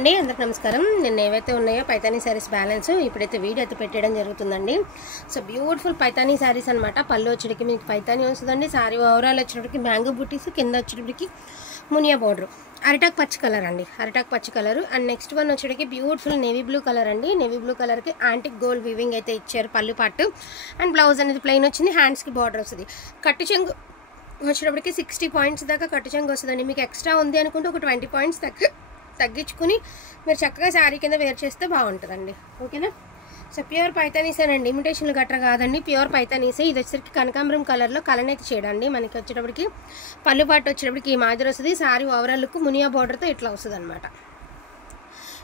అండి అందరికి నమస్కారం. నేను ఏవైతే ఉన్నాయో పైతానీ శారీస్ బ్యాలెన్స్ ఇప్పుడైతే వీడియో అయితే పెట్టడం జరుగుతుందండి. సో బ్యూటిఫుల్ పైతానీ శారీస్ అనమాట. పళ్ళు వచ్చేటికి మీకు పైతానీ వస్తుందండి. శారీ ఓవరాల్ వచ్చేటికి మ్యాంగో బుటీస్, కింద వచ్చేటికి మునియా బార్డర్, అరిటాక్ పచ్చి కలర్ అండి, అరిటాక్ పచ్చి కలర్. అండ్ నెక్స్ట్ వన్ వచ్చేటికి బ్యూటిఫుల్ నేవీ బ్లూ కలర్ అండి. నేవీ బ్లూ కలర్కి యాంటిక్ గోల్డ్ వీవింగ్ అయితే ఇచ్చారు పళ్ళు పాటు. అండ్ బ్లౌజ్ అనేది ప్లెయిన్ వచ్చింది, హ్యాండ్స్కి బార్డర్ వస్తుంది. కట్టు చెంగు వచ్చేటప్పటికి 60 పాయింట్స్ దాకా కట్టు చెంగు వస్తుందండి. మీకు ఎక్స్ట్రా ఉంది అనుకుంటే ఒక 20 పాయింట్స్ తగ్గించుకుని మీరు చక్కగా శారీ కింద వేర్ చేస్తే బాగుంటుందండి. ఓకేనా? సో ప్యూర్ పైతానీసేనండి, ఇమిటేషన్లు గట్రా కాదండి, ప్యూర్ పైతానీసే. ఇది వచ్చేసరికి కనకాంబరం కలర్లో కలనైతే చేయడండి. మనకి వచ్చేటప్పటికి పళ్ళు పాటు వచ్చేటప్పటికి ఈ మాదిరి వస్తుంది. శారీ ఓవరాల్ లుక్ మునియా బార్డర్తో ఇట్లా వస్తుంది అనమాట.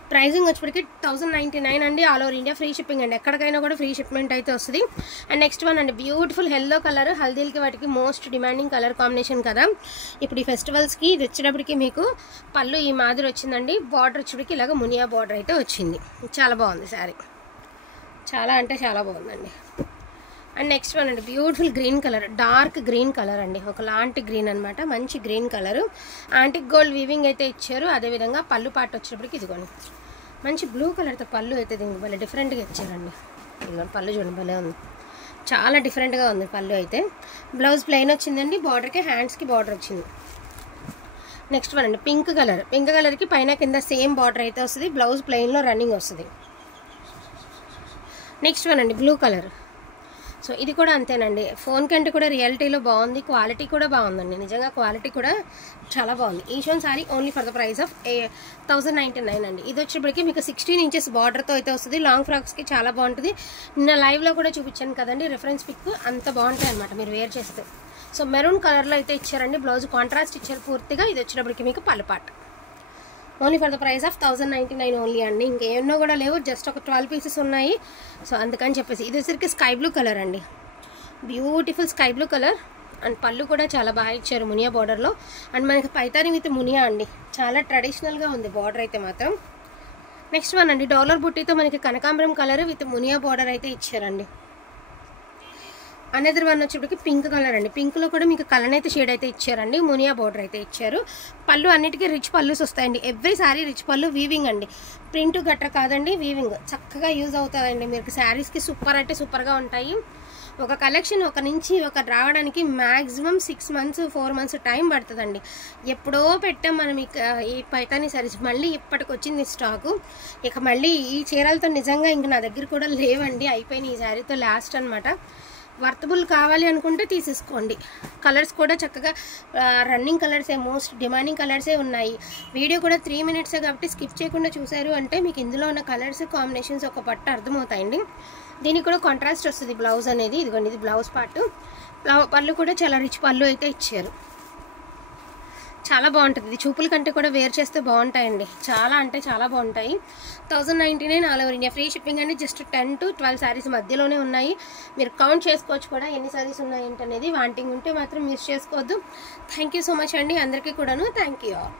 ప్రైజింగ్ వచ్చేప్పటికి 1099 అండి. All over India free shipping అండి. ఎక్కడికైనా కూడా ఫ్రీ షిప్మెంట్ అయితే వస్తుంది. అండ్ నెక్స్ట్ వన్ అండి, బ్యూటిఫుల్ ఎల్లో కలర్. హల్దీలకి వాటికి మోస్ట్ డిమాండింగ్ కలర్ కాంబినేషన్ కదా ఇప్పుడు ఈ ఫెస్టివల్స్కి. ఇది వచ్చేటప్పటికి మీకు పళ్ళు ఈ మాదిరి వచ్చిందండి. బార్డర్ వచ్చేప్పటికి ఇలాగ మునియా బార్డర్ అయితే వచ్చింది. చాలా బాగుంది శారీ, చాలా అంటే చాలా బాగుందండి. అండ్ నెక్స్ట్ వన్ అండి, beautiful green colour, dark green colour అండి, ఒకలాంటి గ్రీన్ అనమాట, మంచి green colour. Antique gold weaving అయితే ఇచ్చారు. అదేవిధంగా పళ్ళు పాటు వచ్చేటప్పటికి ఇదిగోండి మంచి బ్లూ కలర్తో పళ్ళు అయితే దీనికి భలే డిఫరెంట్గా ఇచ్చారండి. ఇదిగోండి పళ్ళు చూడండి, భలే ఉంది, చాలా డిఫరెంట్గా ఉంది పళ్ళు అయితే. బ్లౌజ్ ప్లెయిన్ వచ్చిందండి, బార్డర్కి హ్యాండ్స్కి బార్డర్ వచ్చింది. నెక్స్ట్ వన్ అండి, పింక్ కలర్. పింక్ కలర్కి పైన కింద సేమ్ బార్డర్ అయితే వస్తుంది. బ్లౌజ్ ప్లెయిన్లో రన్నింగ్ వస్తుంది. నెక్స్ట్ వన్ అండి, బ్లూ కలర్. సో ఇది కూడా అంతేనండి, ఫోన్ కంటే కూడా రియాలిటీలో బాగుంది, క్వాలిటీ కూడా బాగుందండి. నిజంగా క్వాలిటీ కూడా చాలా బాగుంది. ఈషోన్ sari only for the price of 1099 అండి. ఇది వచ్చేప్పటికి మీకు 16 ఇంచెస్ బార్డర్తో అయితే వస్తుంది. లాంగ్ ఫ్రాక్స్కి చాలా బాగుంటుంది. నిన్న లైవ్లో కూడా చూపించాను కదండి రిఫరెన్స్ పిక్, అంత బాగుంటాయి అనమాట మీరు వేర్ చేస్తే. సో మెరూన్ కలర్లో అయితే ఇచ్చారండి. బ్లౌజ్ కాంట్రాస్ట్ ఇచ్చారు పూర్తిగా. ఇది వచ్చేటప్పటికి మీకు పళ్ళపాట్ only for the price of 1099 only అండి. ఇంకేమన్నా కూడా లేవు, జస్ట్ ఒక 12 పీసెస్ ఉన్నాయి. సో అందుకని చెప్పేసి ఇది వచ్చరికి స్కై బ్లూ కలర్ అండి, beautiful sky blue colour. And పళ్ళు కూడా చాలా బాగా ఇచ్చారు మునియా బార్డర్లో. అండ్ మనకి పైతాని విత్ మునియా అండి, చాలా ట్రెడిషనల్గా ఉంది బార్డర్ అయితే మాత్రం. నెక్స్ట్ వన్ అండి, డాలర్ బుట్టీతో మనకి కనకాంబరం కలర్ విత్ మునియా బార్డర్ అయితే ఇచ్చారండి. అనదర్ వన్ వచ్చేప్పటికి పింక్ కలర్ అండి. పింక్లో కూడా మీకు కలర్ అయితే షేడ్ అయితే ఇచ్చారండి, మునియా బార్డర్ అయితే ఇచ్చారు. పళ్ళు అన్నిటికీ రిచ్ పళ్ళుస్ వస్తాయండి. ఎవ్రీ సారీ రిచ్ పళ్ళు, వీవింగ్ అండి, ప్రింట్ గట్ర కాదండి, వీవింగ్ చక్కగా యూజ్ అవుతుందండి. మీకు శారీస్కి సూపర్ అంటే సూపర్గా ఉంటాయి. ఒక కలెక్షన్ ఒక నుంచి ఒక రావడానికి మ్యాక్సిమం 6 months 4 months టైం పడుతుందండి. ఎప్పుడో పెట్టాం మనం ఈ పైతానీ సారీస్, మళ్ళీ ఇప్పటికి వచ్చింది స్టాకు. ఇక మళ్ళీ ఈ చీరలతో నిజంగా ఇంక నా దగ్గర కూడా లేవండి, అయిపోయినాయి. ఈ శారీతో లాస్ట్ అనమాట. వర్తబుల్ కావాలి అనుకుంటే తీసేసుకోండి. కలర్స్ కూడా చక్కగా రన్నింగ్ కలర్సే, మోస్ట్ డిమాండింగ్ కలర్సే ఉన్నాయి. వీడియో కూడా 3 minutes కాబట్టి స్కిప్ చేయకుండా చూసారు అంటే మీకు ఇందులో ఉన్న కలర్స్ కాంబినేషన్స్ ఒక పట్టు అర్థమవుతాయండి. దీనికి కూడా కాంట్రాస్ట్ వస్తుంది బ్లౌజ్ అనేది. ఇదిగోండి ఇది బ్లౌజ్ పార్ట్. పళ్ళు కూడా చాలా రిచ్ పళ్ళు అయితే ఇచ్చారు, చాలా బాగుంటుంది. ఇది చూపుల కంటే కూడా వేర్ చేస్తే బాగుంటాయండి, చాలా అంటే చాలా బాగుంటాయి. 1099 all over India free shipping అండి. జస్ట్ 10 to 12 శారీస్ మధ్యలోనే ఉన్నాయి. మీరు కౌంట్ చేసుకోవచ్చు కూడా ఎన్ని శారీస్ ఉన్నాయి ఏంటనేది. వాంటింగ్ ఉంటే మాత్రం మిస్ చేసుకోవద్దు. థ్యాంక్ యూ సో మచ్ అండి అందరికీ కూడాను. Thank you all.